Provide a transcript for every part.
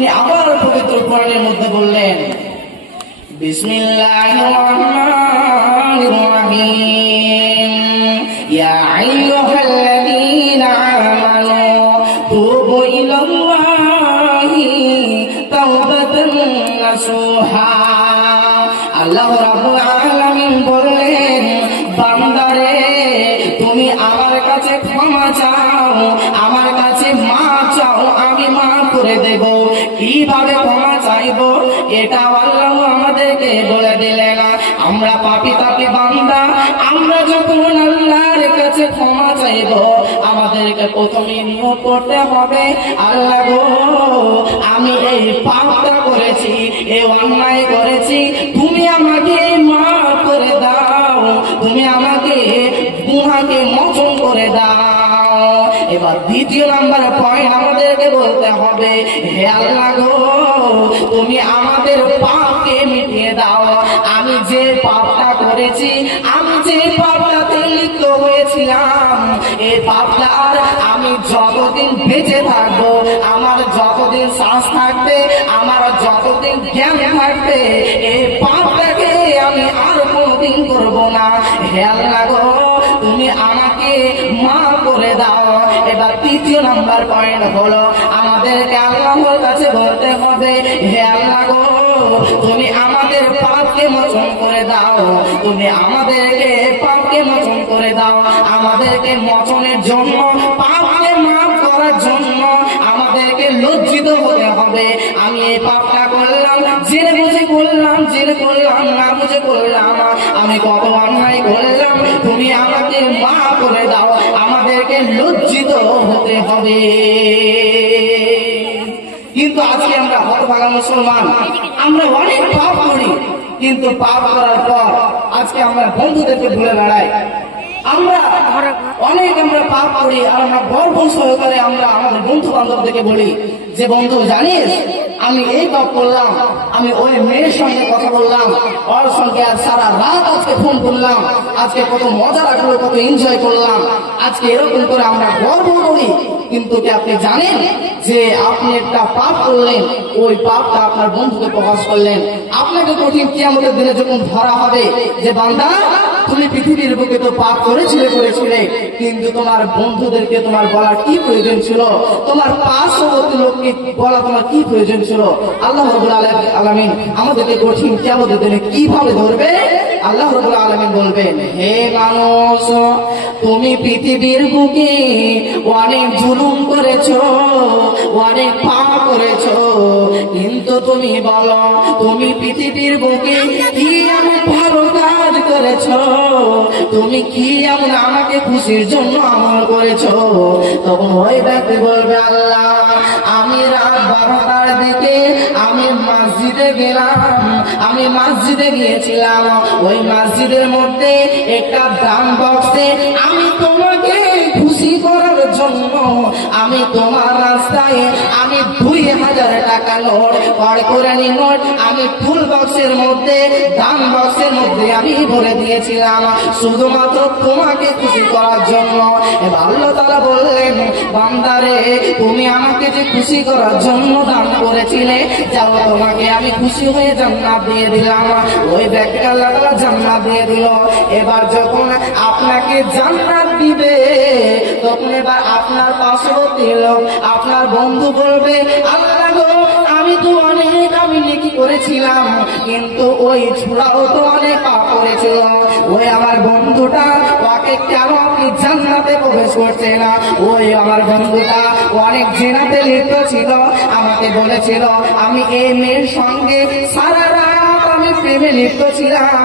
তিনি আবার পবিত্র কোরআনের মধ্যে বললেন আল্লাহ বললেন, বান্দারে, তুমি আমার কাছে ক্ষমা চাও, আমার কাছে মা চাও, আমি মা করে দেব। কীভাবে ক্ষমা চাইব, এটা আল্লাহ আমাদেরকে বলে দিলে না। আমরা পাপি তাপি বান্দা, আমরা যখন আল্লাহর কাছে ক্ষমা চাইব, আমাদেরকে প্রথমে নিয়োগ করতে হবে। আল্লাহ গো, আমি এই পাপটা করেছি এই অন্যায় করেছি, তুমি আমাকে মাফ করে দাও, তুমি আমাকে গুহাকে মোচন করে দাও। এবার দ্বিতীয় নাম্বার পয়েন্ট আমাদেরকে বলতে হবে, হে আল্লাহ গো, তুমি আমাদের পাপকে মিটিয়ে দাও। আমি যে পাপটা করেছি, আমি যে পাপটাতে লিপ্ত হয়েছিলাম এই পাপটা আর আমি যতদিন বেঁচে থাকব, আমার যতদিন শ্বাস থাকবে, আমার যতদিন জ্ঞান থাকবে এই পাপটাকে আমি আর কোনোদিন করব না। হে আল্লাহ গো, তুমি আমাকে মা করে দাও। এবার তৃতীয় নাম্বার পয়েন্ট হলো, আমাদেরকে আল্লাহর কাছে বলতে হবে, হে আল্লাহ গো, তুমি আমাদের পাপকে মোচন করে দাও, তুমি আমাদেরকে পাপকে মোচন করে দাও, আমাদেরকে মোচনের জন্য, পাপকে মাফ করার জন্য আমাদেরকে লজ্জিত হতে হবে। আমি এই পাপটা করলাম, জেনে বুঝে করলাম, জেনে করলাম, না বুঝে করলাম আমি কত অন্যায় করলাম, তুমি আমাকে মা করে দাও। আমাদেরকে লজ্জিত হতে হবে। কিন্তু আজকে আমরা হতভাগা মুসলমান। আমরা অনেক পাপ করি, কিন্তু পাপ করার পর আজকে আমরা বন্ধুদেরকে ভুলে বেড়াই আমরা অনেক আমরা পাপ করি, আর আমরা গর্ব সহকারে আমরা আমাদের বন্ধু বান্ধবদেরকে বলি, যে বন্ধু, জানিস আমি এই পাপ করলাম, আমি ওই মেয়ের সঙ্গে কথা বললাম, ওর সঙ্গে আর সারা রাত আজকে ফোন করলাম, আজকে কত মজা লাগল, কত এনজয় করলাম, আজকে এরকম করে আমরা গর্ব করি। কিন্তু কি আপনি জানেন যে আপনি একটা পাপ করলেন, ওই পাপটা আপনার বন্ধুকে প্রকাশ করলেন। আপনাকে কঠিন কি আমাদের দিনে যখন ধরা হবে, যে বান্দা তুমি পৃথিবীর বুকে তো পাপ করেছিলে করেছিলে, কিন্তু তোমার বন্ধুদেরকে তোমার বলার কি প্রয়োজন ছিল? তোমার পার্শ্ববর্তী লোককে বলা তোমার কি প্রয়োজন ছিল? আল্লাহ আলমিন আমাদেরকে কঠিন কি আমাদের দিনে কীভাবে ধরবে? আল্লাহ রবুল আলমিন বলবেন, হে মানুষ, তুমি পৃথিবীর বুকে অনেক জুলুম করেছ, অনেক পাপ করেছ, কিন্তু তুমি বলো, তুমি পৃথিবীর বুকে কি কাজ করেছ? তুমি কি এমন আমাকে খুশির জন্য আমল করেছ? তখন ওই ব্যক্তি বলবে, আল্লাহ, আমি রাত বারোটার দিকে আমি মসজিদে গেলাম। আমি মসজিদে গিয়েছিলাম। ওই মসজিদের মধ্যে একটা দাম বক্সে আমি তোমাকে আমি তোমার রাস্তায়, আমি দুই হাজার টাকা নোট কড় করে নি নোট, আমি ফুল বক্সের মধ্যে, দাম বক্সের মধ্যে আমি বলে দিয়েছিলাম। শুধুমাত্র তোমাকে খুশি করার জন্য। আল্লাহ তারা বললেন বান্দারে, তুমি আমাকে যে খুশি করার জন্য দান করেছিলে, যাও, তোমাকে আমি খুশি হয়ে জান্নাত দিয়ে দিলাম। ওই তালা জান্নাত দিয়ে দিল। এবার যখন আপনাকে জান্নাত দিবে, তখন এবার আপনার পার্শ্ববর্তী লোক আপনার বন্ধু বলবে, আল্লাহ করেছিলাম, কিন্তু ওই ছোড়াও তো অনেক পাপ করেছিল। ওই আমার বন্ধুটা ওকে কেন আপনি জান্নাতে প্রবেশ করছে না। ওই আমার বন্ধুটা অনেক জেনাতে লিপ্ত ছিল, আমাকে বলেছিল, আমি এই মেয়ের সঙ্গে সারা আমি প্রেমে লিপ্ত ছিলাম,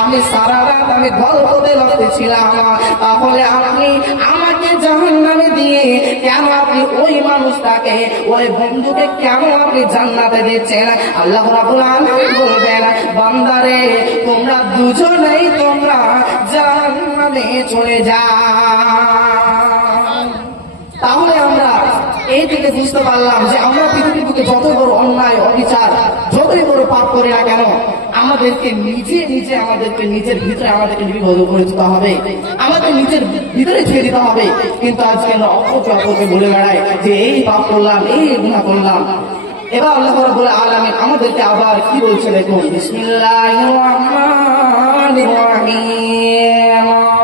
আমি সারা রাত আমি গল্পতে লক্ষ্য ছিলাম। তাহলে আপনি আমাকে জাহান্নামে দিয়ে কেন আপনি ওই মানুষটাকে, ওই বন্ধুকে কেন আপনি জান্নাতে দিচ্ছেন? আল্লাহ রাবুল আলামিন বলবেন, বান্দারে, তোমরা দুজনেই তোমরা জাহান্নামে চলে যাও। তাহলে আমরা এই থেকে বুঝতে পারলাম যে আমরা পৃথিবীর বুকে যত বড় অন্যায়, অবিচার যতই বড় পাপ করি না কেন, আমাদেরকে নিজে নিজে আমাদেরকে নিজের ভিতরে আমাদেরকে নির্বোধ করে দিতে হবে। আমাদের নিজের ভিতরে ছেড়ে দিতে হবে। কিন্তু আজকে আমরা অপরকে অপরকে বলে বেড়াই যে, এই পাপ করলাম, এই গুণা করলাম। এবার রাব্বুল আলামিন, আমাদেরকে আবার কি বলছে দেখুন? রহিম।